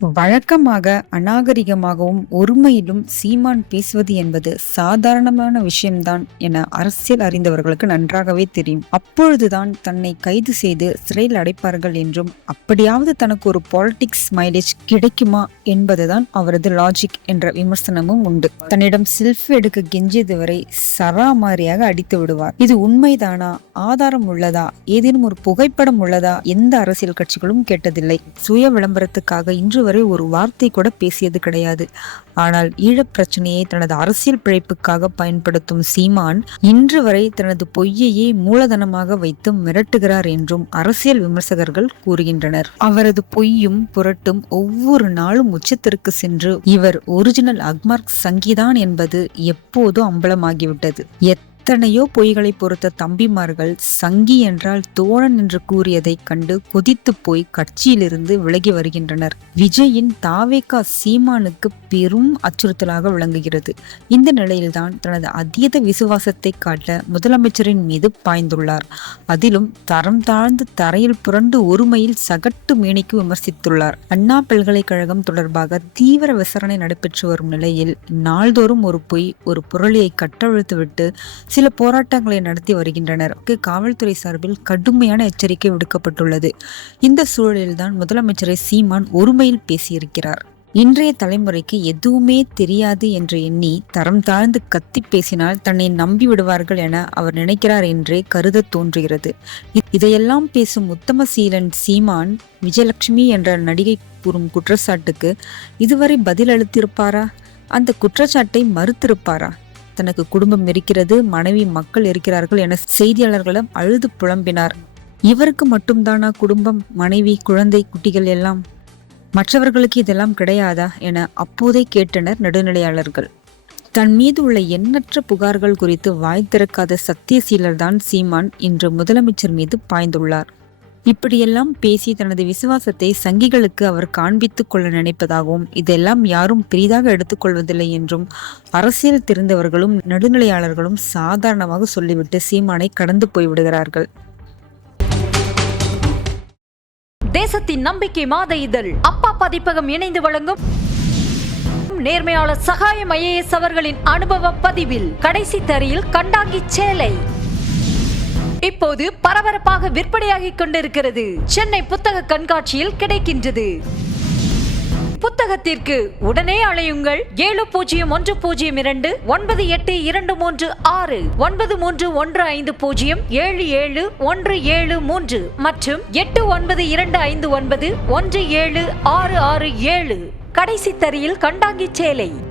வழக்கமாக அநாகரிகமாகவும் ஒருமையிலும் சீமான் பேசுவது என்பது சாதாரணமான விஷயம்தான் என அரசியல் அறிந்தவர்களுக்கு நன்றாகவே தெரியும். அப்பொழுதுதான் தன்னை கைது செய்து சிறையில் அடைப்பார்கள் என்றும் அப்படியாவது தனக்கு ஒரு பாலிடிக்ஸ் மைலேஜ் கிடைக்குமா என்பதுதான் அவரது லாஜிக் என்ற விமர்சனமும் உண்டு. தன்னிடம் செல்ஃபி எடுக்க கெஞ்சியது வரை சராமாரியாக அடித்து விடுவார். இது உண்மைதானா? ஆதாரம் உள்ளதா? ஏதேனும் ஒரு புகைப்படம் உள்ளதா? எந்த அரசியல் கட்சிகளும் கேட்டதில்லை. சுய விளம்பரத்துக்காக இன்று வரை ஒரு வார்த்தை கூட பேசியது கிடையாது. ஆனால் ஈழப் பிரச்சனையை தனது அரசியல் பிழைப்புக்காக பயன்படுத்தும் சீமான் இன்று வரை தனது பொய்யையே மூலதனமாக வைத்து மிரட்டுகிறார் என்றும் அரசியல் விமர்சகர்கள் கூறுகின்றனர். அவரது பொய்யும் புரட்டும் ஒவ்வொரு நாளும் உச்சத்திற்கு சென்று இவர் ஒரிஜினல் அக்மார்க் சங்கிதான் என்பது எப்போதும் அம்பலமாகிவிட்டது. எத்தனையோ பொய்களை பொறுத்த தம்பிமார்கள் சங்கி என்றால் தோழன் என்று கூறியதைக் கண்டு கொதித்து போய் கட்சியிலிருந்து விலகி வருகின்றனர். விஜயின் தாவேகா சீமானுக்கு பெரும் அச்சுறுத்தலாக விளங்குகிறது. இந்த நிலையில்தான் தனது அதீத விசுவாசத்தை காட்ட முதலமைச்சரின் மீது பாய்ந்துள்ளார். அதிலும் தரம் தாழ்ந்து தரையில் புரண்டு ஒருமையில் சகட்டு மேனிக்கு விமர்சித்துள்ளார். அண்ணா பல்கலைக்கழகம் தொடர்பாக தீவிர விசாரணை நடைபெற்று வரும் நிலையில் நாள்தோறும் ஒரு பொய் ஒரு புரளியை கட்டவிழ்த்துவிட்டு சில போராட்டங்களை நடத்தி வருகின்றனர். காவல்துறை சார்பில் கடுமையான எச்சரிக்கை விடுக்கப்பட்டுள்ளது. இந்த சூழலில்தான் முதலமைச்சரை சீமான் ஒருமையில் பேசியிருக்கிறார். இன்றைய தலைமுறைக்கு எதுவுமே தெரியாது என்று எண்ணி தரம் தாழ்ந்து கத்தி பேசினால் தன்னை நம்பி விடுவார்கள் என அவர் நினைக்கிறார் என்றே கருத தோன்றுகிறது. இதையெல்லாம் பேசும் உத்தமசீலன் சீமான் விஜயலட்சுமி என்ற நடிகை கூறும் குற்றச்சாட்டுக்கு இதுவரை பதில் அளித்திருப்பாரா அந்த குற்றச்சாட்டை மறுத்திருப்பாரா? தனக்கு குடும்பம் இருக்கிறது மனைவி மக்கள் இருக்கிறார்கள் என செய்தியாளர்களிடம் அழுது புலம்பினார். இவருக்கு மட்டும்தானா குடும்பம் மனைவி குழந்தை குட்டிகள் எல்லாம்? மற்றவர்களுக்கு இதெல்லாம் கிடையாதா என அப்போதே கேட்டனர் நடுநிலையாளர்கள். தன் மீது உள்ள எண்ணற்ற புகார்கள் குறித்து வாய் திறக்காத சத்தியசீலர் தான் சீமான் இன்று முதலமைச்சர் மீது பாய்ந்துள்ளார். இப்படியெல்லாம் பேசி தனது விசுவாசத்தை சங்கிகளுக்கு அவர் காண்பித்துக் கொள்ள நினைப்பதாகவும் இதெல்லாம் யாரும் பெரிதாக எடுத்துக்கொள்வதில்லை என்றும் அரசியல் தெரிந்தவர்களும் நடுநிலையாளர்களும் சாதாரணமாக சொல்லிவிட்டு சீமானை கடந்து போய்விடுகிறார்கள். தேசத்தின் நம்பிக்கை மாத இதழ். அப்பா பதிப்பகம் இணைந்து வழங்கும் நேர்மையாளர் சகாயம் ஐஏஎஸ் அவர்களின் அனுபவ பதிவில் கடைசி தரியில் கண்டாங்கி சேலை. இப்போது பரபரப்பாக விற்பனையாகிக் கொண்டிருக்கிறது. சென்னை புத்தக கண்காட்சியில் கிடைக்கின்றது. புத்தகத்திற்கு உடனே அழையுங்கள் ஏழு பூஜ்ஜியம் ஒன்று பூஜ்ஜியம் இரண்டு ஒன்பது எட்டு இரண்டு மூன்று ஆறு ஒன்பது மூன்று ஒன்று ஐந்து பூஜ்ஜியம் ஏழு ஏழு ஒன்று ஏழு மூன்று மற்றும் எட்டு ஒன்பது இரண்டு ஐந்து ஒன்பது ஒன்று ஏழு ஆறு ஆறு ஏழு. கடைசி தரியில் கண்டாங்கி சேலை.